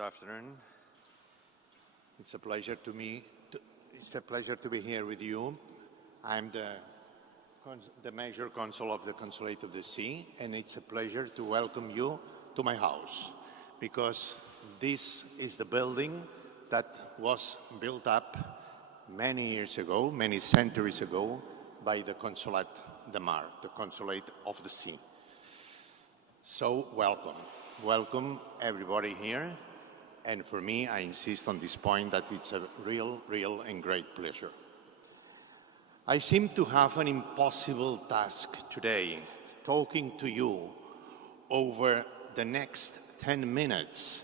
Good afternoon. It's a pleasure to me. It's a pleasure to be here with you. I'm the Major Consul of the Consulate of the Sea, and it's a pleasure to welcome you to my house, because this is the building that was built up many years ago, many centuries ago, by the Consulate de Mar, the Consulate of the Sea. So welcome. Welcome everybody here. And for me, I insist on this point that it's a real and great pleasure. I seem to have an impossible task today, talking to you over the next 10 minutes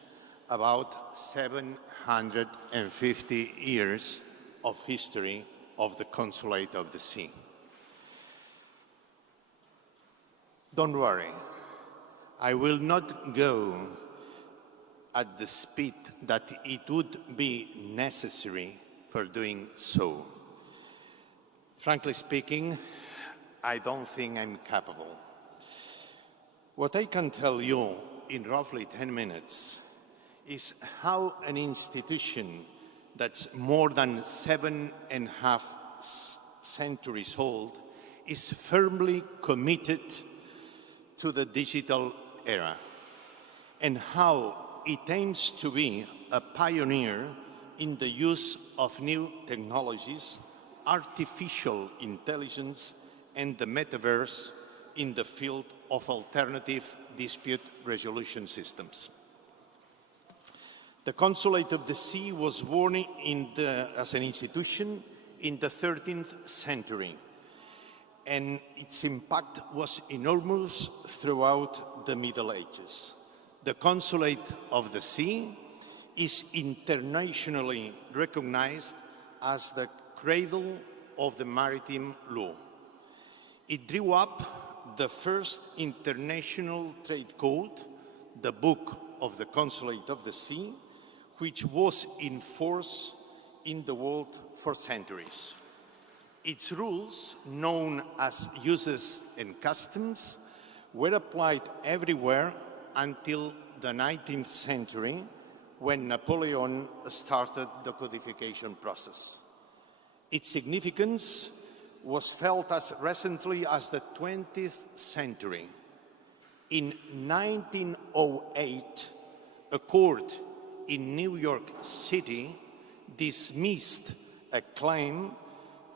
about 750 years of history of the Consulate of the Sea. Don't worry, I will not go at the speed that it would be necessary for doing so. Frankly speaking, I don't think I'm capable. What I can tell you in roughly 10 minutes is how an institution that's more than 7.5 centuries old is firmly committed to the digital era, and how it aims to be a pioneer in the use of new technologies, artificial intelligence, and the metaverse in the field of alternative dispute resolution systems. The Consulate of the Sea was born as an institution in the 13th century, and its impact was enormous throughout the Middle Ages. The Consulate of the Sea is internationally recognized as the cradle of the maritime law. It drew up the first international trade code, the Book of the Consulate of the Sea, which was in force in the world for centuries. Its rules, known as uses and customs, were applied everywhere until the 19th century, when Napoleon started the codification process. Its significance was felt as recently as the 20th century. In 1908, a court in New York City dismissed a claim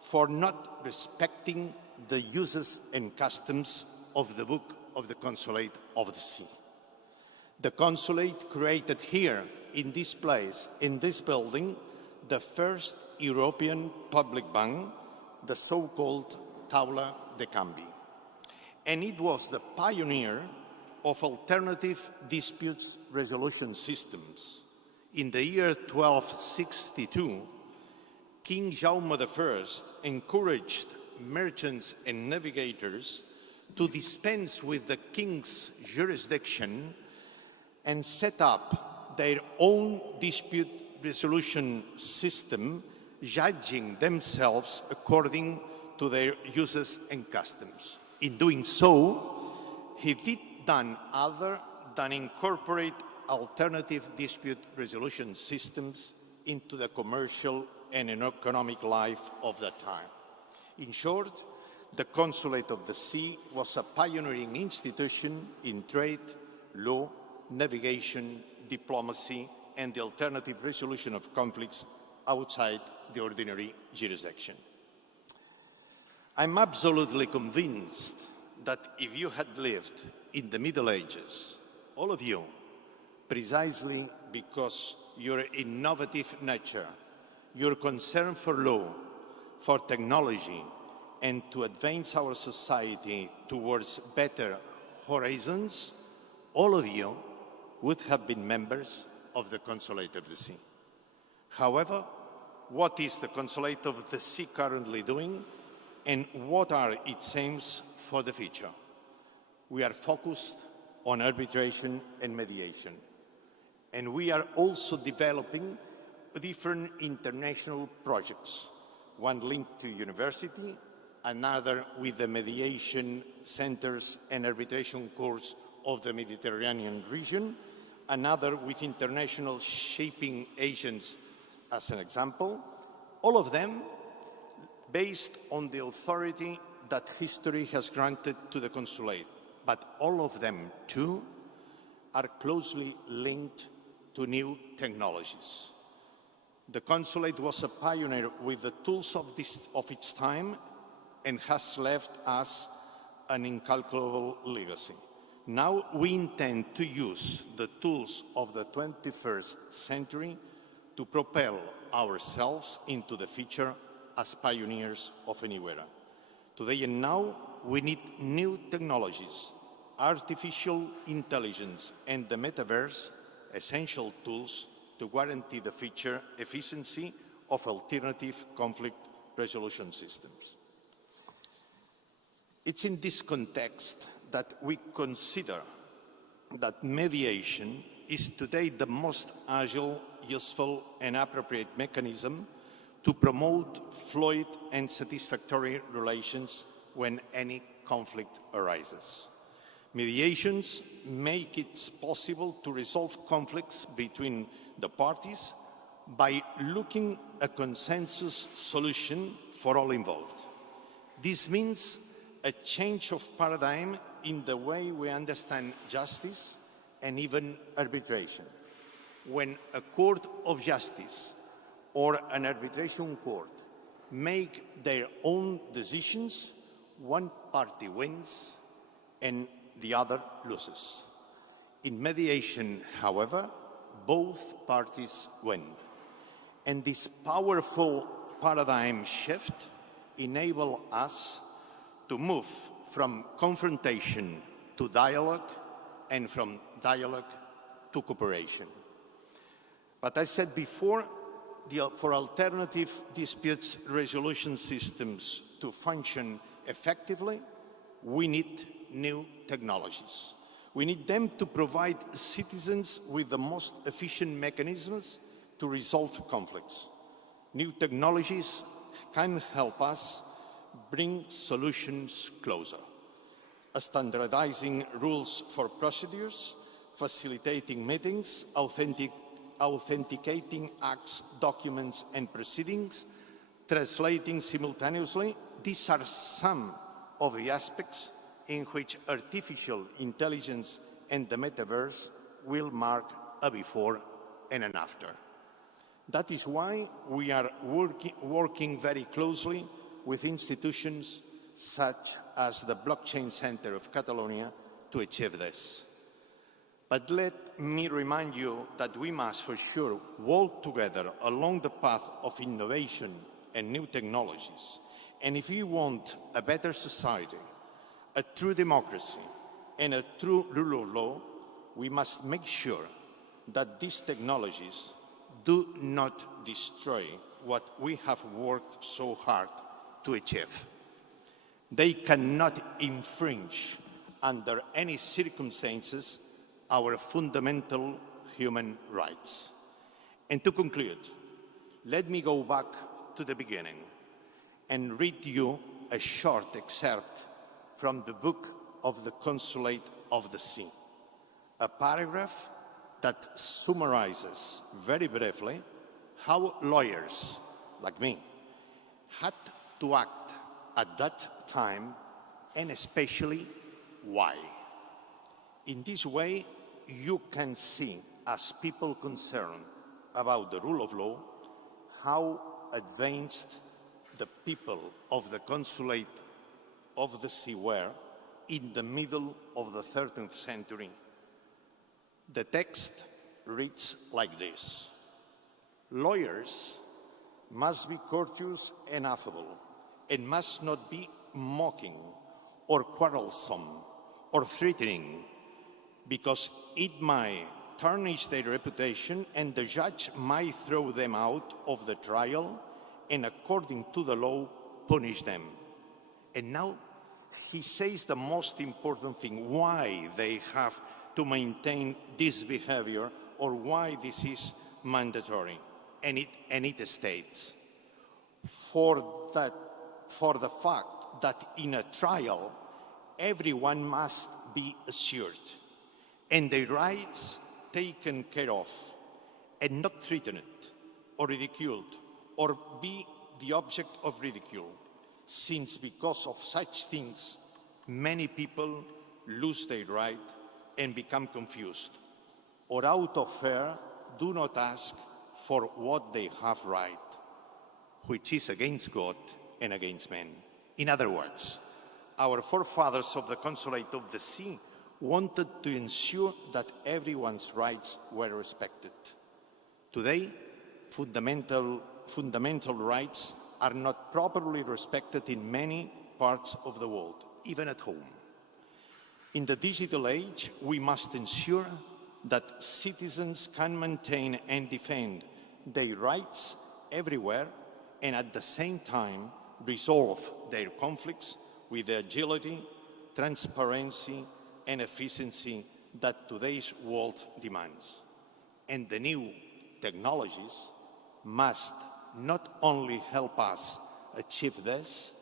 for not respecting the uses and customs of the Book of the Consulate of the Sea. The Consulate created here, in this place, in this building, the first European public bank, the so-called Taula de Canvi. And it was the pioneer of alternative disputes resolution systems. In the year 1262, King Jaume I encouraged merchants and navigators to dispense with the king's jurisdiction and set up their own dispute resolution system, judging themselves according to their uses and customs. In doing so, he did none other than incorporate alternative dispute resolution systems into the commercial and economic life of that time. In short, the Consulate of the Sea was a pioneering institution in trade, law, navigation, diplomacy, and the alternative resolution of conflicts outside the ordinary jurisdiction. I'm absolutely convinced that if you had lived in the Middle Ages, all of you, precisely because your innovative nature, your concern for law, for technology, and to advance our society towards better horizons, all of you would have been members of the Consulate of the Sea. However, what is the Consulate of the Sea currently doing, and what are its aims for the future? We are focused on arbitration and mediation, and we are also developing different international projects, one linked to university, another with the mediation centers and arbitration courts of the Mediterranean region, another with international shipping agents as an example, all of them based on the authority that history has granted to the Consulate. But all of them, too, are closely linked to new technologies. The Consulate was a pioneer with the tools of its time and has left us an incalculable legacy. Now we intend to use the tools of the 21st century to propel ourselves into the future as pioneers of a new era. Today and now, we need new technologies, artificial intelligence and the metaverse, essential tools to guarantee the future efficiency of alternative conflict resolution systems. It's in this context that we consider that mediation is today the most agile, useful and appropriate mechanism to promote fluid and satisfactory relations when any conflict arises. Mediations make it possible to resolve conflicts between the parties by looking a consensus solution for all involved. This means a change of paradigm in the way we understand justice and even arbitration. When a court of justice or an arbitration court make their own decisions, one party wins and the other loses. In mediation, however, both parties win. And this powerful paradigm shift enables us to move from confrontation to dialogue and from dialogue to cooperation. But I said before, for alternative disputes resolution systems to function effectively, we need new technologies. We need them to provide citizens with the most efficient mechanisms to resolve conflicts. New technologies can help us bring solutions closer, standardizing rules for procedures, facilitating meetings, authenticating acts, documents and proceedings, translating simultaneously. These are some of the aspects in which artificial intelligence and the metaverse will mark a before and an after. That is why we are working very closely with institutions such as the Blockchain Center of Catalonia to achieve this. But let me remind you that we must for sure walk together along the path of innovation and new technologies. And if we want a better society, a true democracy, and a true rule of law, we must make sure that these technologies do not destroy what we have worked so hard to achieve. They cannot infringe, under any circumstances, our fundamental human rights. And to conclude, let me go back to the beginning and read you a short excerpt from the book of the Consulate of the Sea, a paragraph that summarizes very briefly how lawyers like me had to act at that time and especially why. In this way, you can see, as people concerned about the rule of law, how advanced the people of the Consulate of the Sea were in the middle of the 13th century. The text reads like this: lawyers must be courteous and affable, and must not be mocking or quarrelsome or threatening, because it might tarnish their reputation and the judge might throw them out of the trial and, according to the law, punish them. And now he says the most important thing, why they have to maintain this behavior or why this is mandatory. And it states, for the fact that in a trial, everyone must be assured, and their rights taken care of and not threatened or ridiculed or be the object of ridicule, since because of such things, many people lose their right and become confused, or out of fear do not ask for what they have right, which is against God and against men. In other words, our forefathers of the Consulate of the Sea wanted to ensure that everyone's rights were respected. Today, fundamental rights are not properly respected in many parts of the world, even at home. In the digital age, we must ensure that citizens can maintain and defend their rights everywhere and at the same time resolve their conflicts with the agility, transparency, and efficiency that today's world demands. And the new technologies must not only help us achieve this,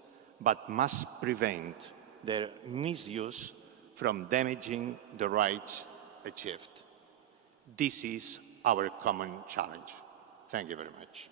but must prevent their misuse from damaging the rights achieved. This is our common challenge. Thank you very much.